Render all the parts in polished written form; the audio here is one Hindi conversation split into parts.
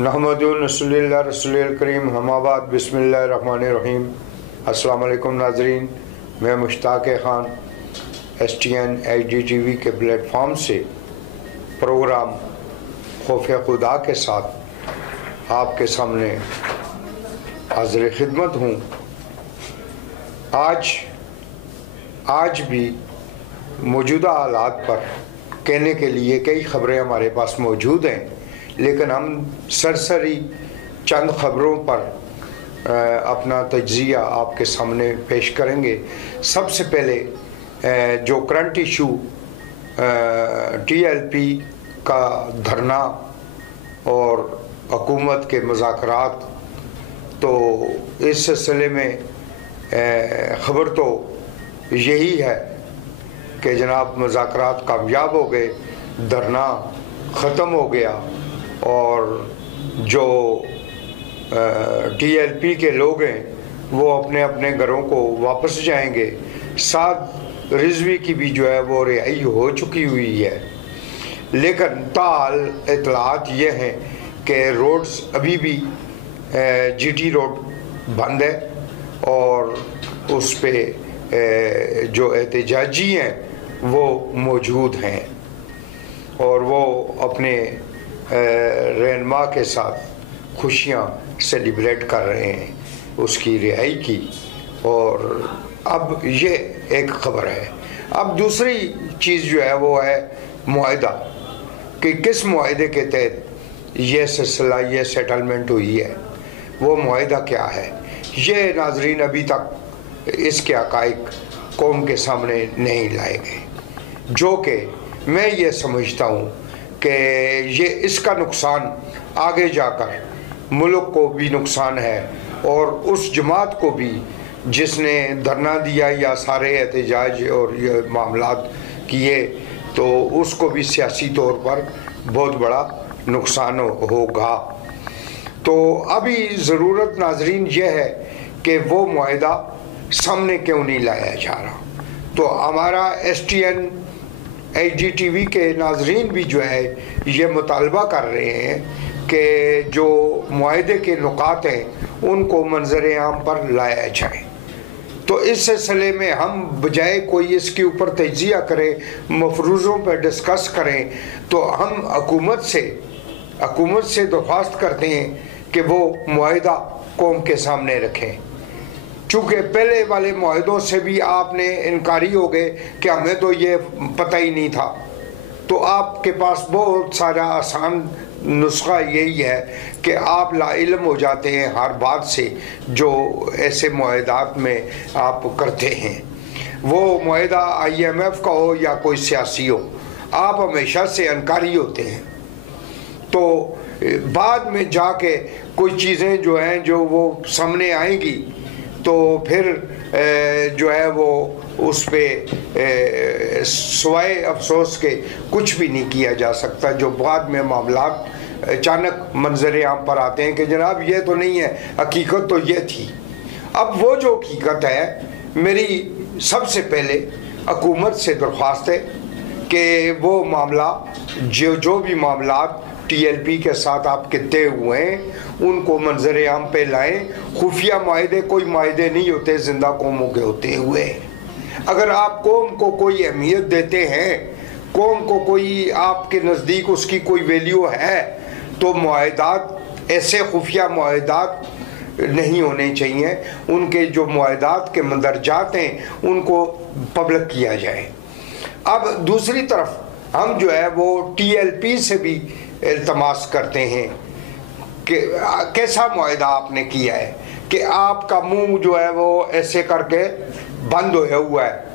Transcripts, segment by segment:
नहमदुन रसूलिल्लाह रसूलिल करीम हमाबाद बिस्मिल्लाहिर्रहमानिर्रहीम। अस्सलाम वालेकुम नाजरीन, मैं Mushtaq Khan STN HD TV के प्लेटफॉर्म से प्रोग्राम खौफ खुदा के साथ आपके सामने हाज़िर खिदमत हूँ। आज भी मौजूदा हालात पर कहने के लिए कई ख़बरें हमारे पास मौजूद हैं, लेकिन हम सरसरी चंद ख़बरों पर अपना तज्ज़िया आपके सामने पेश करेंगे। सबसे पहले जो करंट इशू TLP का धरना और हुकूमत के मुज़ाकरात, तो इस सिलसिले में ख़बर तो यही है कि जनाब मुज़ाकरात कामयाब हो गए, धरना ख़त्म हो गया और जो TLP के लोग हैं वो अपने अपने घरों को वापस जाएंगे। साथ रिजवी की भी जो है वो रिहाई हो चुकी हुई है, लेकिन ताल इतलात ये हैं कि रोड्स अभी भी GT रोड बंद है और उस पे जो एहतजाजी हैं वो मौजूद हैं और वो अपने रहनुमा के साथ खुशियाँ सेलिब्रेट कर रहे हैं उसकी रिहाई की। और अब ये एक ख़बर है। अब दूसरी चीज़ जो है वो है मुआहदा, कि किस मुआहदे के तहत ये सिलसिला ये सेटलमेंट हुई है, वो मुआहदा क्या है। ये नाजरीन अभी तक इसके हक़ाइक़ कौम के सामने नहीं लाए गए, जो कि मैं ये समझता हूँ कि ये इसका नुकसान आगे जाकर मुल्क को भी नुकसान है और उस जमात को भी जिसने धरना दिया या सारे एहतजाज और ये मामलात किए, तो उसको भी सियासी तौर पर बहुत बड़ा नुकसान होगा। तो अभी ज़रूरत नाजरीन ये है कि वो मुआहदा सामने क्यों नहीं लाया जा रहा। तो हमारा STN HD TV के नाजरीन भी जो है ये मुतालबा कर रहे हैं कि जो मुआहदे के नुकात हैं उनको मंजर आम पर लाया जाए। तो इस सिलसिले में हम बजाय कोई इसके ऊपर तज्ज़िया करें, मफरूज़ों पर डिस्कस करें, तो हम हुकूमत से दरख्वास्त करते हैं कि वो मुआहदा कौम के सामने रखें। चूँकि पहले वाले मुआहदों से भी आपने इनकारी हो गए कि हमें तो ये पता ही नहीं था, तो आपके पास बहुत सारा आसान नुस्खा यही है कि आप लाइल्म हो जाते हैं हर बात से जो ऐसे मुआहदात में आप करते हैं। वो मुआहदा IMF का हो या कोई सियासी हो, आप हमेशा से इनकारी होते हैं। तो बाद में जाके कोई चीज़ें जो हैं जो वो सामने आएंगी, तो फिर जो है वो उस पर सिवाय अफसोस के कुछ भी नहीं किया जा सकता। जो बाद में मामलात अचानक मंजर आम पर आते हैं कि जनाब ये तो नहीं है, हकीकत तो ये थी। अब वो जो हकीकत है, मेरी सबसे पहले हुकूमत से दरख्वास्त है कि वो मामला जो भी मामलात TLP के साथ आपके तय हुए हैं उनको मंजर आम पे लाएं। खुफिया मुआहदे कोई मुआहदे नहीं होते जिंदा कौमों के होते हुए। अगर आप कौम को कोई अहमियत देते हैं, कौम को कोई आपके नज़दीक उसकी कोई वैल्यू है, तो मुआहदात ऐसे खुफिया मुआहदात नहीं होने चाहिए। उनके जो मुआहदात के मंदरजात हैं उनको पब्लिक किया जाए। अब दूसरी तरफ हम जो है वो TLP से भी इल्तमास करते हैं कि कैसा मुआहदा आपने किया है कि आपका मुंह जो है वो ऐसे करके बंद होया हुआ है।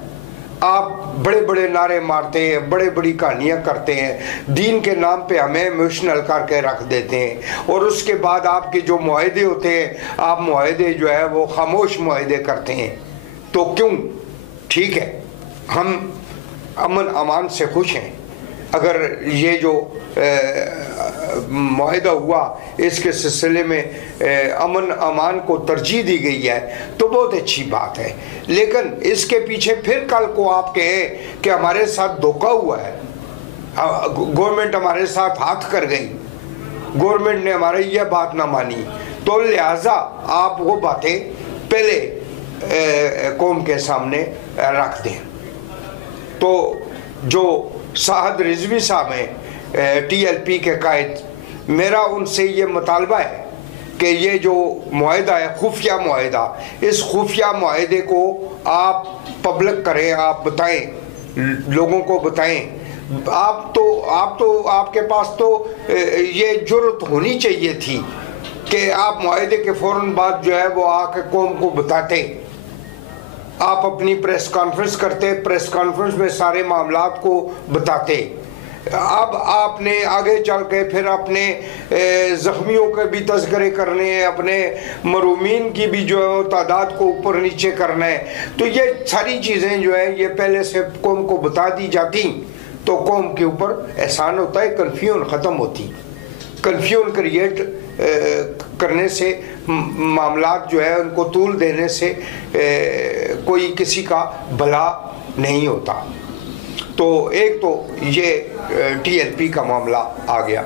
आप बड़े बड़े नारे मारते हैं, बड़े बड़ी कहानियाँ करते हैं, दीन के नाम पे हमें इमोशनल करके रख देते हैं, और उसके बाद आपके जो मुआहदे होते हैं आप मुआहदे जो है वो खामोश मुआहदे करते हैं। तो क्यों? ठीक है, हम अमन अमान से खुश हैं। अगर ये जो मुआहदा हुआ इसके सिलसिले में अमन अमान को तरजीह दी गई है तो बहुत अच्छी बात है, लेकिन इसके पीछे फिर कल को आप कहें कि हमारे साथ धोखा हुआ है, गवर्नमेंट हमारे साथ हाथ कर गई, गवर्नमेंट ने हमारी यह बात ना मानी, तो लिहाजा आप वो बातें पहले कौम के सामने रख दें। तो जो साहद रिजवी साहब हैं TLP के कायद, मेरा उनसे ये मुतालबा है कि ये जो मुआहदा है खुफिया मुआहदा, इस खुफिया मुआहदे को आप पब्लिक करें, आप बताएं, लोगों को बताएं। आप तो आपके पास तो ये जुर्रत होनी चाहिए थी कि आप मुआहदे के फ़ौरन बाद जो है वो आके कौम को बताते। आप अपनी प्रेस कॉन्फ्रेंस करते, प्रेस कॉन्फ्रेंस में सारे मामलात को बताते। अब आपने आगे चल के फिर अपने ज़ख्मियों के भी तज़किरे करने हैं, अपने मरूमीन की भी जो है तादाद को ऊपर नीचे करना है। तो ये सारी चीज़ें जो है ये पहले से कौम को बता दी जाती तो कौम के ऊपर एहसान होता है, कन्फ्यूजन ख़त्म होती। कन्फ्यूजन क्रिएट करने से, मामलात जो है उनको तूल देने से कोई किसी का भला नहीं होता। तो एक तो ये TLP का मामला आ गया।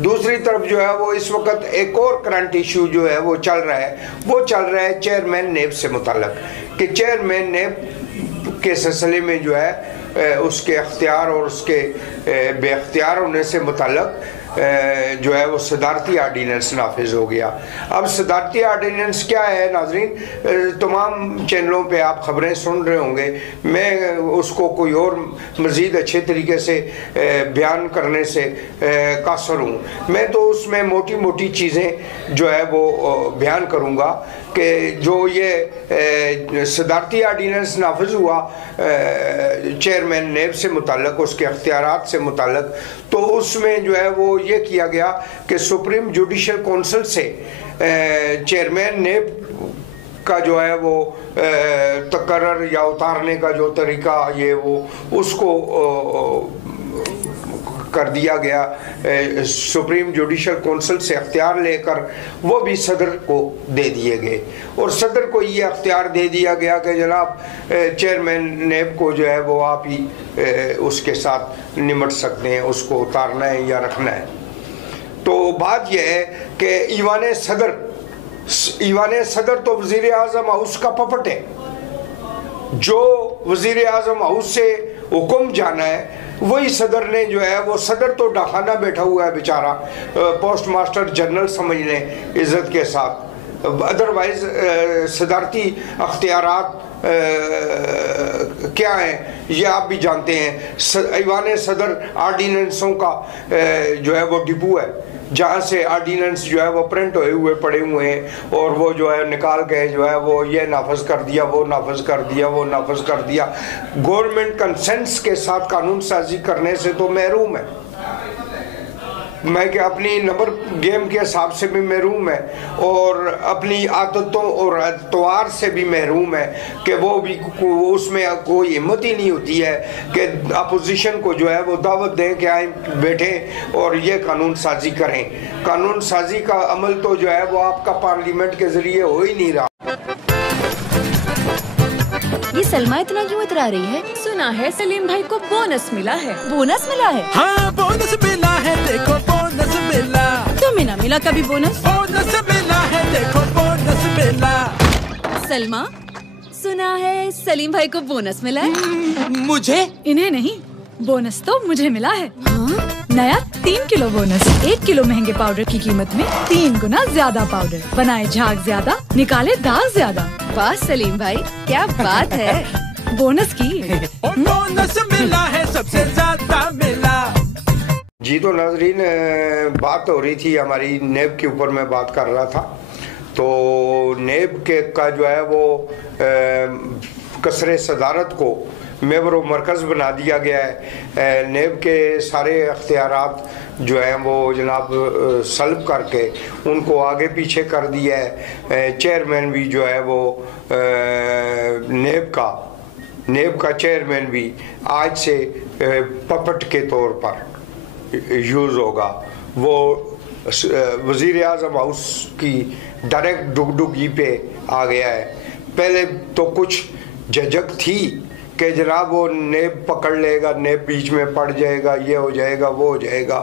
दूसरी तरफ जो है वो इस वक्त एक और करंट इशू जो है वो चल रहा है, चेयरमैन नेब से मुताल्लिक कि चेयरमैन नेब के सिलसिले में जो है उसके अख्तियार और उसके बेअख्तियार होने से मुताल्लिक जो है वो सदारती आर्डीनेंस नाफिज हो गया। अब सदारती आर्डीनेंस क्या है नाजरीन, तमाम चैनलों पे आप खबरें सुन रहे होंगे, मैं उसको कोई और मज़ीद अच्छे तरीके से बयान करने से कासर हूँ। मैं तो उसमें मोटी मोटी चीज़ें जो है वो बयान करूँगा कि जो ये सदारती आर्डीनेंस नाफिज हुआ चेयरमैन नेब से मुताल्लिक, उसके अख्तियारात से मुताल्लिक, तो उसमें जो है वो ये किया गया कि सुप्रीम जुडिशल काउंसिल से चेयरमैन नेब का जो है वो तकर्रर या उतारने का जो तरीका ये वो उसको कर दिया गया। सुप्रीम जुडिशल काउंसिल से अख्तियार लेकर वो भी सदर को दे दिए गए और सदर को ये अख्तियार दे दिया गया कि जनाब चेयरमैन नेब को जो है वो आप ही उसके साथ निमट सकते हैं, उसको उतारना है या रखना है। तो बात यह है कि ईवान सदर तो वज़ीर आज़म हाउस का पपट है। जो वज़ीर आज़म हाउस से हुक्म जाना है वही सदर ने जो है वो, सदर तो डाखाना बैठा हुआ है बेचारा, पोस्ट मास्टर जनरल समझ लें इज़्ज़त के साथ। अदरवाइज सदारती अख्तियारात क्या हैं ये आप भी जानते हैं। ईवान सदर आर्डीनेंसों का जो है वो डिपो है जहाँ से आर्डीनेंस जो है वो प्रिंट होए हुए पड़े हुए हैं और वो जो है निकाल के जो है वो ये नाफज कर दिया, वो नाफज कर दिया, वो नाफज कर दिया। गवर्नमेंट कंसेंस के साथ कानून साजी करने से तो महरूम है। मैं कि अपनी नंबर गेम के हिसाब से भी महरूम है और अपनी आदतों और अतवार से भी महरूम है कि वो भी उसमें कोई हिम्मत ही नहीं होती है कि अपोजिशन को जो है वो दावत दें कि आए बैठे और ये कानून साजी करें। कानून साजी का अमल तो जो है वो आपका पार्लियामेंट के जरिए हो ही नहीं रहा। ये सलमा इतना क्यों इतरा रही है? सुना है सलीम भाई को बोनस मिला है। बोनस मिला है? हाँ बोनस मिला है, देखो बोनस मिला। तुम्हें ना मिला कभी बोनस? बोनस मिला है, देखो बोनस मिला। सलमा, सुना है सलीम भाई को बोनस मिला है? मुझे? इन्हें नहीं, बोनस तो मुझे मिला है। हाँ? नया 3 किलो बोनस। 1 किलो महंगे पाउडर की कीमत में 3 गुना ज्यादा पाउडर, बनाए झाग ज्यादा, निकाले दाग ज्यादा। वाह सलीम भाई, क्या बात है। बोनस की बोनस मिला है, सबसे ज्यादा मिला। जी तो नाजरीन, बात हो रही थी हमारी नेब के ऊपर, मैं बात कर रहा था। तो नेब के का जो है वो कसरे सदारत को मेबर मरकज़ बना दिया गया है। नेब के सारे अख्तियारात जो हैं वो जनाब सल्ब करके उनको आगे पीछे कर दिया है। चेयरमैन भी जो है वो नेब का चेयरमैन भी आज से पपट के तौर पर यूज़ होगा। वो वज़ीर आज़म हाउस की डायरेक्ट डुगडुगी पे आ गया है। पहले तो कुछ झिझक थी कि जनाब वो नेब पकड़ लेगा, नेब बीच में पड़ जाएगा, ये हो जाएगा, वो हो जाएगा।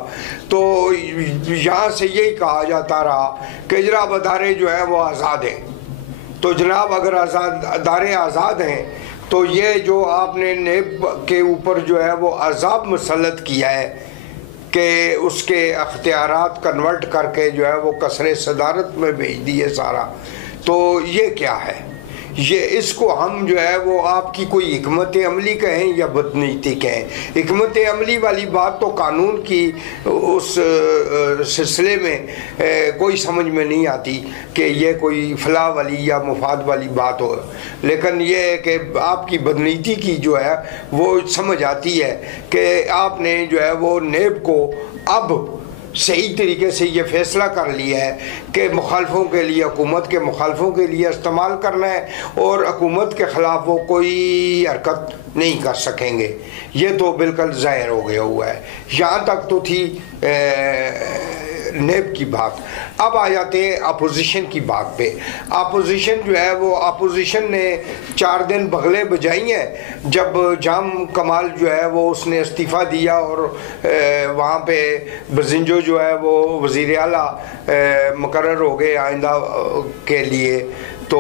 तो यहाँ से यही कहा जाता रहा कि जनाब अदारे जो हैं वो आज़ाद हैं। तो जनाब अगर अदारे आज़ाद हैं तो ये जो आपने नेब के ऊपर जो है वो अज़ाब मुसल्लत किया है कि उसके अख्तियारात कन्वर्ट करके जो है वो कसरे सदारत में भेज दिए सारा, तो ये क्या है? ये इसको हम जो है वो आपकी कोई हिकमत अमली कहें या बदनीति कहें। हिकमत अमली वाली बात तो कानून की उस सिलसिले में कोई समझ में नहीं आती कि ये कोई फलाह वाली या मुफाद वाली बात हो, लेकिन ये है कि आपकी बदनीति की जो है वो समझ आती है कि आपने जो है वो नेब को अब सही तरीके से ये फ़ैसला कर लिया है कि मुखालफों के लिए, हुकूमत के मुखालफों के लिए इस्तेमाल करना है और हुकूमत के ख़िलाफ़ वो कोई हरकत नहीं कर सकेंगे। ये तो बिल्कुल ज़ाहिर हो गया हुआ है। यहाँ तक तो थी नेब की बात। अब आ जाते हैं अपोजिशन की बात पे। अपोजिशन जो है वो अपोजिशन ने 4 दिन बगले बजाई हैं जब जाम कमाल जो है वो उसने इस्तीफ़ा दिया और वहाँ पे बजिंजो जो है वो वज़ीर आला मुकर्रर हो गए आइंदा के लिए। तो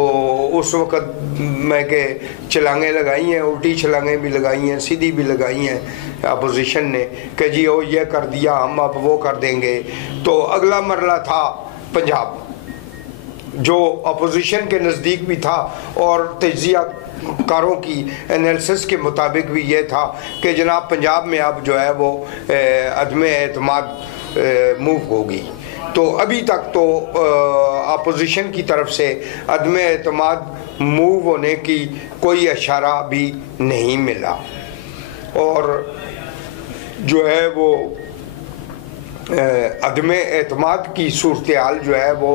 उस वक़्त मैं के छलांगें लगाई हैं, उल्टी छलांगें भी लगाई हैं, सीधी भी लगाई हैं अपोजिशन ने कि जी वो ये कर दिया, हम अब वो कर देंगे। तो अगला मरला था पंजाब, जो अपोजिशन के नज़दीक भी था और तजिया कारों की एनालिसिस के मुताबिक भी ये था कि जनाब पंजाब में अब जो है वो अदम एतमाद मूव होगी। तो अभी तक तो अपोजिशन की तरफ से अदम एतमाद मूव होने की कोई इशारा भी नहीं मिला और जो है वो अदम एतमाद की सूरत हाल जो है वो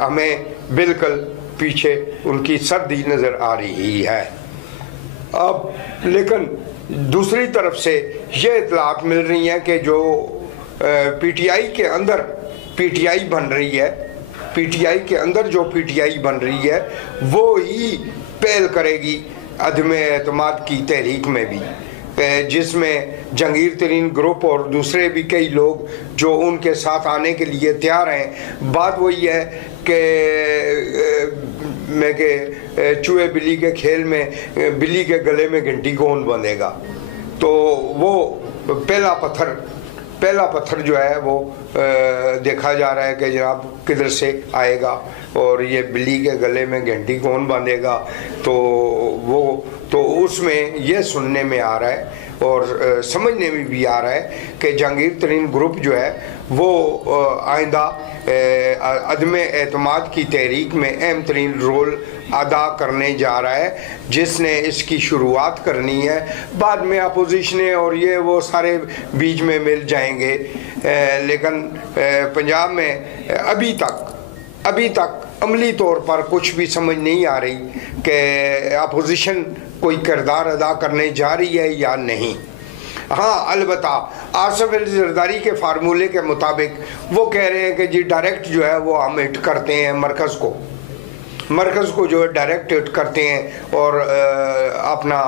हमें बिल्कुल पीछे उनकी सर्दी नज़र आ रही है। अब लेकिन दूसरी तरफ से ये इतलात मिल रही हैं कि जो पीटीआई के अंदर पीटीआई बन रही है, पीटीआई के अंदर जो पीटीआई बन रही है वो ही पहल करेगी अदम एतमाद की तहरीक में भी, जिसमें जंगीर तरीन ग्रुप और दूसरे भी कई लोग जो उनके साथ आने के लिए तैयार हैं। बात वही है कि मैं के चूहे बिल्ली के खेल में बिल्ली के गले में घंटी कौन बंधेगा। तो वो पहला पत्थर जो है वो देखा जा रहा है कि जनाब किधर से आएगा और ये बिल्ली के गले में घंटी कौन बांधेगा। तो वो तो उसमें ये सुनने में आ रहा है और समझने में भी आ रहा है कि जहांगीर तरीन ग्रुप जो है वो आइंदा अदम एतमाद की तहरीक में अहम तरीन रोल अदा करने जा रहा है, जिसने इसकी शुरुआत करनी है। बाद में अपोजिशन और ये वो सारे बीच में मिल जाएंगे, लेकिन पंजाब में अभी तक अमली तौर पर कुछ भी समझ नहीं आ रही कि अपोजिशन कोई किरदार अदा करने जा रही है या नहीं। हाँ, अलबत्ता आसिफ अली जरदारी के फार्मूले के मुताबिक वो कह रहे हैं कि जी डायरेक्ट जो है वो हम हिट करते हैं मरकज़ को जो है डायरेक्ट हिट करते हैं और अपना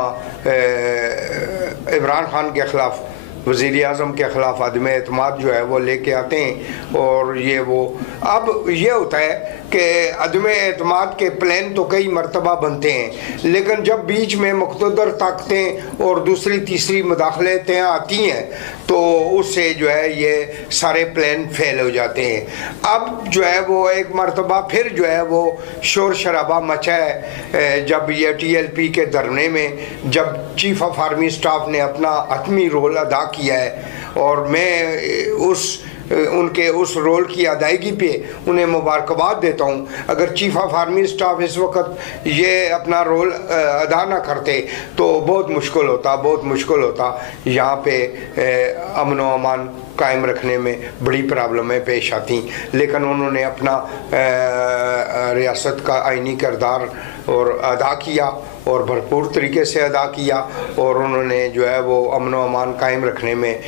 इमरान खान के ख़िलाफ़, वज़ीर आज़म के ख़िलाफ़ अदम एतमाद जो है वो लेके आते हैं। और ये वो अब ये होता है कि अदम एतमाद के प्लान तो कई मरतबा बनते हैं, लेकिन जब बीच में मुक़्तदर ताकतें और दूसरी तीसरी मुदाखलतें आती हैं तो उससे जो है ये सारे प्लान फेल हो जाते हैं। अब जो है वो एक मरतबा फिर जो है वो शोर शराबा मचा है जब ये TLP के धरने में जब चीफ ऑफ आर्मी स्टाफ ने अपना हतमी रोल अदा किया है, और मैं उनके उस रोल की अदायगी पे उन्हें मुबारकबाद देता हूँ। अगर चीफ ऑफ आर्मी स्टाफ इस वक्त ये अपना रोल अदा ना करते तो बहुत मुश्किल होता यहाँ पे अमन व अमान कायम रखने में बड़ी प्रॉब्लमें पेश आती। लेकिन उन्होंने अपना रियासत का आइनी किरदार और अदा किया और भरपूर तरीके से अदा किया, और उन्होंने जो है वो अमन व अमान कायम रखने में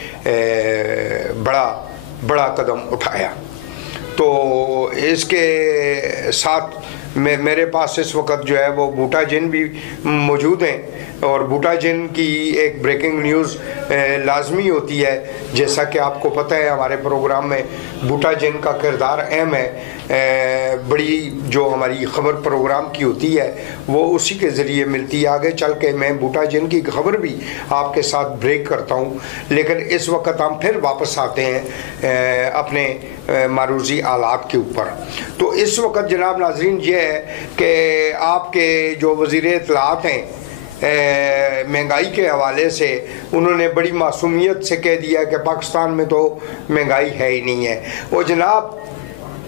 बड़ा कदम उठाया। तो इसके साथ मेरे पास इस वक्त जो है वो बूटा जिन भी मौजूद हैं और बूटाजिन की एक ब्रेकिंग न्यूज़ लाजमी होती है। जैसा कि आपको पता है हमारे प्रोग्राम में बूटाजिन का किरदार अहम है। बड़ी जो हमारी ख़बर प्रोग्राम की होती है वो उसी के ज़रिए मिलती है। आगे चल के मैं बूटाजिन की खबर भी आपके साथ ब्रेक करता हूँ, लेकिन इस वक्त हम फिर वापस आते हैं अपने मारूजी आलात के ऊपर। तो इस वक्त जनाब नाज़रीन ये है कि आपके जो वज़ीर इत्तलाआत हैं महंगाई के हवाले से उन्होंने बड़ी मासूमियत से कह दिया कि पाकिस्तान में तो महंगाई है ही नहीं है। वो जनाब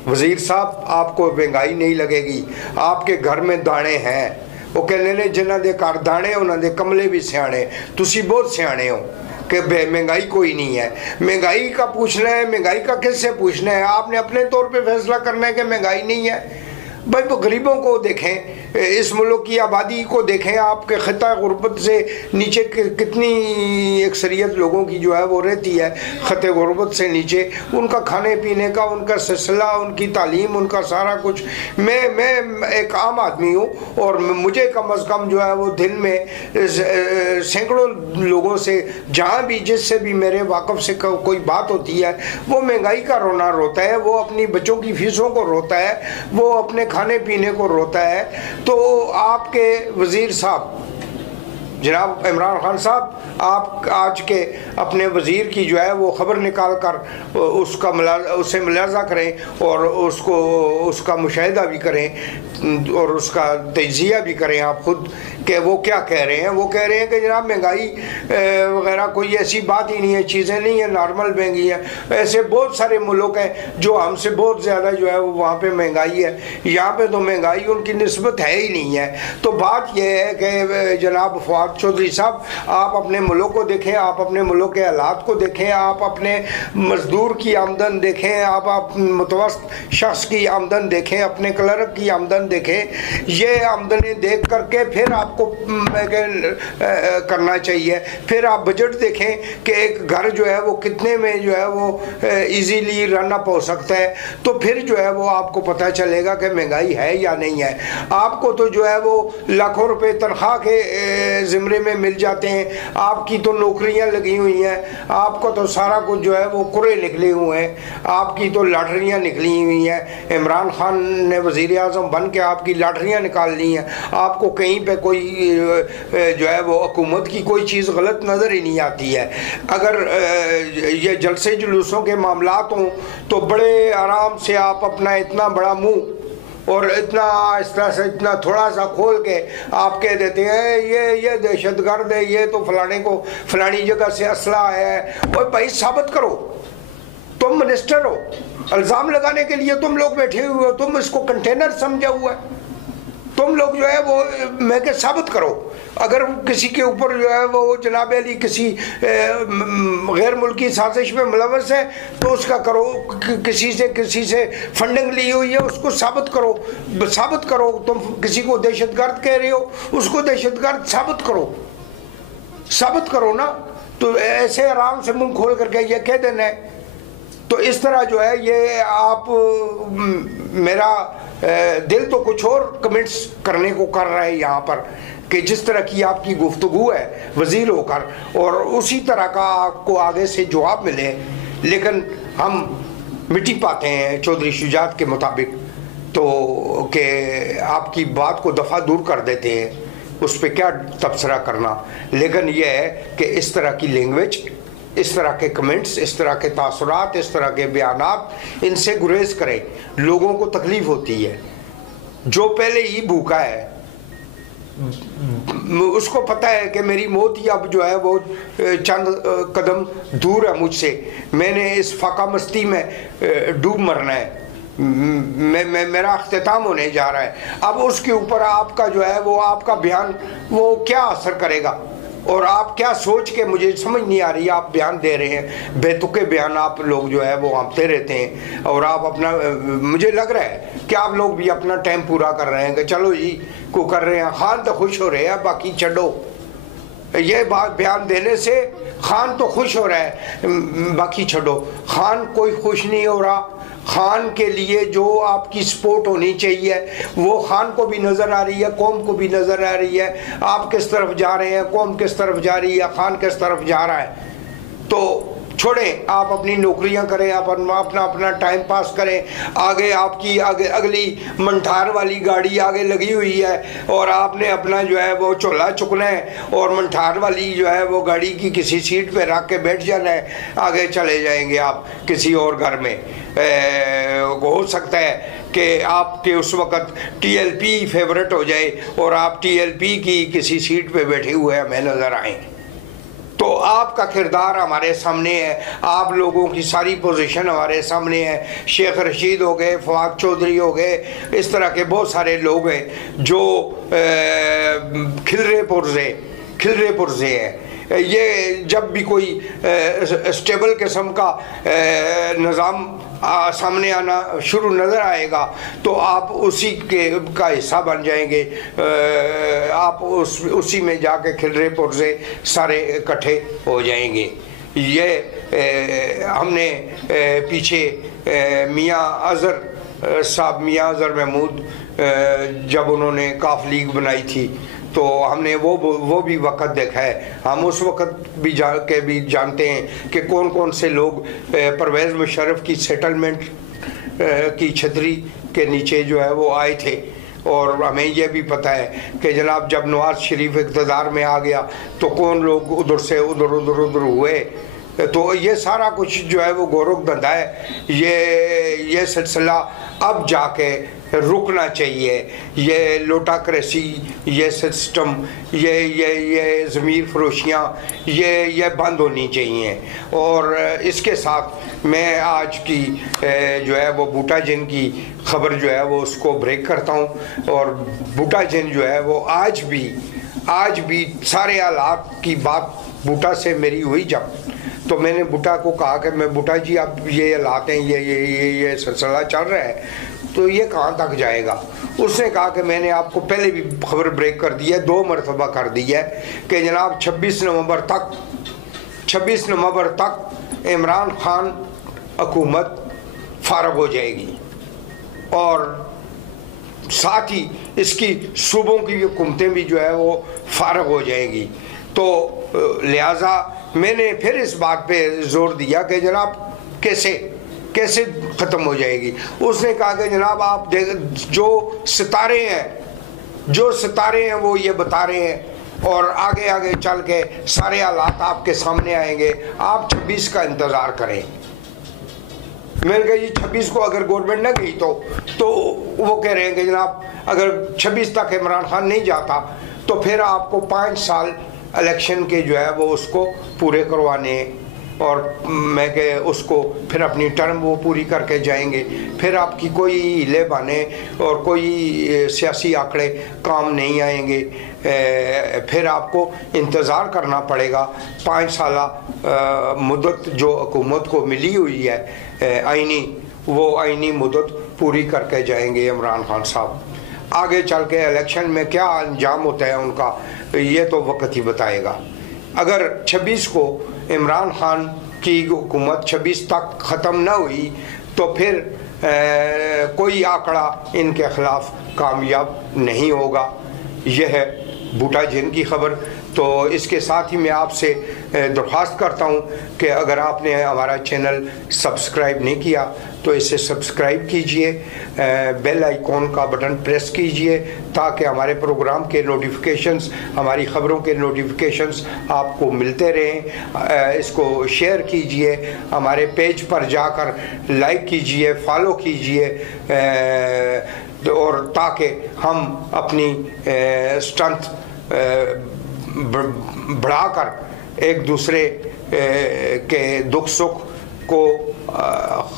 वज़ीर साहब आपको महंगाई नहीं लगेगी, आपके घर में दाने हैं। वो कहने ने जिन्हों के घर दाने उन्होंने कमले भी सियाने, तुसी बहुत सियाने हो कि महंगाई कोई नहीं है। महंगाई का पूछना है, महंगाई का किससे पूछना है? आपने अपने तौर पे फैसला करना है कि महंगाई नहीं है। भाई वो गरीबों को देखें, इस मुल्क की आबादी को देखें, आपके ख़िता गुरबत से नीचे कितनी अक्सरियत लोगों की जो है वो रहती है ख़िते गुरबत से नीचे। उनका खाने पीने का, उनका सिलसिला, उनकी तालीम, उनका सारा कुछ। मैं एक आम आदमी हूँ और मुझे कम अज़ कम जो है वो दिन में सैकड़ों लोगों से जहाँ भी जिससे भी मेरे वाकफ़ से कोई बात होती है वो महंगाई का रोना रोता है, वो अपनी बच्चों की फ़ीसों को रोता है, वो अपने खाने पीने को रोता है। तो आपके वज़ीर साहब जनाब इमरान खान साहब, आप आज के अपने वज़ीर की जो है वो ख़बर निकाल कर उससे मुलाज़ा करें और उसका मुशाहिदा भी करें और उसका तजिया भी करें आप ख़ुद कि वो क्या कह रहे हैं। वो कह रहे हैं कि जनाब महंगाई वगैरह कोई ऐसी बात ही नहीं है, चीज़ें नहीं है, नॉर्मल महंगी है। ऐसे बहुत सारे मुल्क हैं जो हमसे बहुत ज़्यादा जो है वो वहाँ पे महंगाई है, यहाँ पे तो महंगाई उनकी निस्बत है ही नहीं है। तो बात यह है कि जनाब फवाद चौधरी साहब, आप अपने मुल्क को देखें, आप अपने मुल्क के हालात को देखें, आप अपने मजदूर की आमदन देखें, आप मुतवस्सित शख्स की आमदन देखें, अपने क्लर्क की आमदन देखें। ये आमदनें देख करके फिर आपको करना चाहिए। फिर आप बजट देखें कि एक घर जो है वो कितने में जो है वो इजीली रन अप हो सकता है, तो फिर जो है वो आपको पता चलेगा कि महंगाई है या नहीं है। आपको तो जो है वो लाखों रुपए तनख्वाह के ज़िम्मे में मिल जाते हैं, आपकी तो नौकरियां लगी हुई हैं, आपको तो सारा कुछ जो है वो कुरे निकले हुए हैं, आपकी तो लॉटरियां निकली हुई हैं। इमरान खान ने वज़ीर आज़म बन के आपकी लॉटरियां निकाल ली हैं। आपको कहीं पे कोई जो है वो हुकूमत की कोई चीज़ गलत नज़र ही नहीं आती है। अगर ये जलसे जुलूसों के मामलात हों तो बड़े आराम से आप अपना इतना बड़ा मुँह और इतना इस तरह से इतना थोड़ा सा खोल के आप कह देते हैं ये दहशतगर्द है, ये तो फलानी जगह से असला है। और भाई साबित करो, तुम मिनिस्टर हो, इल्ज़ाम लगाने के लिए तुम लोग बैठे हुए हो, तुम इसको कंटेनर समझा हुआ है, तुम लोग जो है वो मैं के साबित करो। अगर किसी के ऊपर जो है वो जनाब अली किसी गैर मुल्की साजिश में मुलव्वस है तो उसका करो, किसी से फंडिंग ली हुई है उसको साबित करो। तुम किसी को दहशतगर्द कह रहे हो, उसको दहशतगर्द साबित करो ना। तो ऐसे आराम से मुंह खोल करके ये कह देना है। तो इस तरह जो है ये आप मेरा दिल तो कुछ और कमेंट्स करने को कर रहा है यहाँ पर कि जिस तरह की आपकी गुफ्तगू है वज़ीर होकर, और उसी तरह का आपको आगे से जवाब मिले। लेकिन हम मिट्टी पाते हैं चौधरी शुजात के मुताबिक तो कि आपकी बात को दफ़ा दूर कर देते हैं, उस पर क्या तबसरा करना। लेकिन यह है कि इस तरह की लैंग्वेज, इस तरह के कमेंट्स, इस तरह के तासुरात, इस तरह के बयानात, इनसे गुरेज करें। लोगों को तकलीफ़ होती है। जो पहले ही भूखा है उसको पता है कि मेरी मौत ही अब जो है वो चंद कदम दूर है मुझसे, मैंने इस फाका मस्ती में डूब मरना है, मेरा अख्तिताम होने जा रहा है। अब उसके ऊपर आपका जो है वो आपका बयान वो क्या असर करेगा और आप क्या सोच के, मुझे समझ नहीं आ रही, आप बयान दे रहे हैं, बेतुके बयान आप लोग जो है वो आते रहते हैं। और आप अपना, मुझे लग रहा है कि आप लोग भी अपना टाइम पूरा कर रहे हैं कि चलो जी को कर रहे हैं, खान तो खुश हो रहे हैं, बाकी छोड़ो। ये बात बयान देने से खान तो खुश हो रहा है, बाकी छोड़ो। खान कोई खुश नहीं हो रहा, खान के लिए जो आपकी सपोर्ट होनी चाहिए वो खान को भी नज़र आ रही है, कौम को भी नज़र आ रही है। आप किस तरफ जा रहे हैं, कौम किस तरफ जा रही है, खान किस तरफ जा रहा है। तो छोड़ें, आप अपनी नौकरियां करें, आप अपना टाइम पास करें। आगे आपकी अगली मंठार वाली गाड़ी आगे लगी हुई है और आपने अपना जो है वो चोला चुकना है और मंठार वाली जो है वो गाड़ी की किसी सीट पे रख के बैठ जाना है, आगे चले जाएंगे आप किसी और घर में। हो सकता है कि आपके उस वक़्त TLP फेवरेट हो जाए और आप TLP की किसी सीट पे बैठे हुए हमें नज़र आएँ। तो आपका किरदार हमारे सामने है, आप लोगों की सारी पोजीशन हमारे सामने है। शेख रशीद हो गए, फवाद चौधरी हो गए, इस तरह के बहुत सारे लोग हैं जो खिलरे पुरजे हैं। ये जब भी कोई स्टेबल किस्म का निज़ाम सामने आना शुरू नज़र आएगा तो आप उसी का हिस्सा बन जाएंगे। आप उसी में जाके खिलरे पुरजे सारे इकट्ठे हो जाएंगे। ये हमने पीछे मियाँ अज़हर महमूद जब उन्होंने काफ लीग बनाई थी तो हमने वो भी वक़्त देखा है। हम उस वक़्त भी जानते हैं कि कौन कौन से लोग परवेज़ मुशर्रफ की सेटलमेंट की छतरी के नीचे जो है वो आए थे। और हमें यह भी पता है कि जनाब जब नवाज शरीफ इक़्तिदार में आ गया तो कौन लोग उधर से उधर हुए। तो ये सारा कुछ जो है वो गोरख धंधा है। ये सिलसिला अब जाके रुकना चाहिए। ये लोटाक्रेसी, ये सिस्टम, ये ज़मीर फरोशियाँ ये बंद होनी चाहिए। और इसके साथ मैं आज की जो है वो बूटा जिन की ख़बर जो है वो उसको ब्रेक करता हूँ। और बूटा जिन जो है वो आज भी सारे हालात की बात बूटा से मेरी हुई जब तो मैंने बूटा को कहा कि मैं बूटा जी अब ये हालात हैं, ये सिलसिला चल रहा है तो ये कहाँ तक जाएगा। उसने कहा कि मैंने आपको पहले भी खबर ब्रेक कर दी है, 2 मरतबा कर दी है कि जनाब 26 नवंबर तक इमरान खान हुकूमत फारग हो जाएगी और साथ ही इसकी सूबों की हुकूमतें भी जो है वो फारग हो जाएगी। तो लिहाजा मैंने फिर इस बात पे जोर दिया कि जनाब कैसे ख़त्म हो जाएगी। उसने कहा कि जनाब आप जो सितारे हैं वो ये बता रहे हैं और आगे चल के सारे हालात आपके सामने आएंगे, आप 26 का इंतज़ार करें। मैंने कहा जी 26 को अगर गवर्नमेंट न गई तो वो कह रहे हैं कि जनाब अगर 26 तक इमरान खान नहीं जाता तो फिर आपको 5 साल इलेक्शन के जो है वो उसको पूरे करवाने और मैं के उसको फिर अपनी टर्म वो पूरी करके जाएंगे। फिर आपकी कोई हिले बहाने और कोई सियासी आंकड़े काम नहीं आएंगे। फिर आपको इंतज़ार करना पड़ेगा 5 साल मुद्दत जो हुकूमत को मिली हुई है आइनी मुद्दत पूरी करके जाएंगे इमरान खान साहब। आगे चल के इलेक्शन में क्या अंजाम होता है उनका ये तो वक्त ही बताएगा। अगर 26 को इमरान खान की हुकूमत 26 तक ख़त्म न हुई तो फिर कोई आंकड़ा इनके ख़िलाफ़ कामयाब नहीं होगा। यह है बूटा जिन की खबर। तो इसके साथ ही मैं आपसे दरख्वास्त करता हूँ कि अगर आपने हमारा चैनल सब्सक्राइब नहीं किया तो इसे सब्सक्राइब कीजिए, बेल आइकॉन का बटन प्रेस कीजिए ताकि हमारे प्रोग्राम के नोटिफिकेशंस, हमारी ख़बरों के नोटिफिकेशंस आपको मिलते रहें। इसको शेयर कीजिए, हमारे पेज पर जाकर लाइक कीजिए, फॉलो कीजिए और ताकि हम अपनी स्ट्रेंथ बढ़ाकर एक दूसरे के दुख सुख को,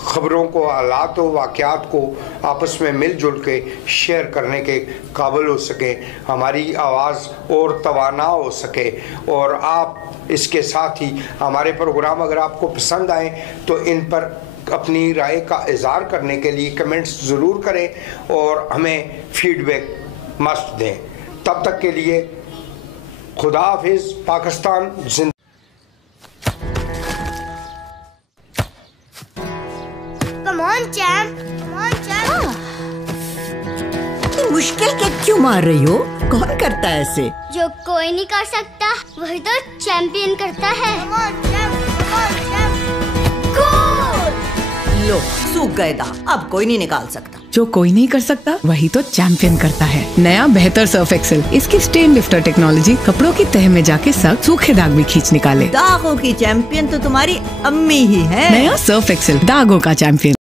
ख़बरों को, हालात व वाक़यात को आपस में मिलजुल के शेयर करने के काबिल हो सके, हमारी आवाज़ और तवाना हो सके। और आप इसके साथ ही हमारे प्रोग्राम अगर आपको पसंद आए तो इन पर अपनी राय का इज़हार करने के लिए कमेंट्स ज़रूर करें और हमें फीडबैक मस्ट दें। तब तक के लिए खुदा हाफिज़। पाकिस्तान जिंदा। Come on, champ. Come on, champ. इतनी मुश्किल किक क्यों मार रही हो? कौन करता है ऐसे? जो कोई नहीं कर सकता वही तो चैंपियन करता है। Come on, champ. Come on, champ. Goal! लो सूख गए दाग, अब कोई नहीं निकाल सकता। जो कोई नहीं कर सकता वही तो चैंपियन करता है। नया बेहतर सर्फ एक्सेल, इसकी स्टेन लिफ्टर टेक्नोलॉजी कपड़ों की तह में जाके सख्त सूखे दाग भी खींच निकाले। दागों की चैंपियन तो तुम्हारी अम्मी ही है। नया सर्फ एक्सेल, दागों का चैंपियन।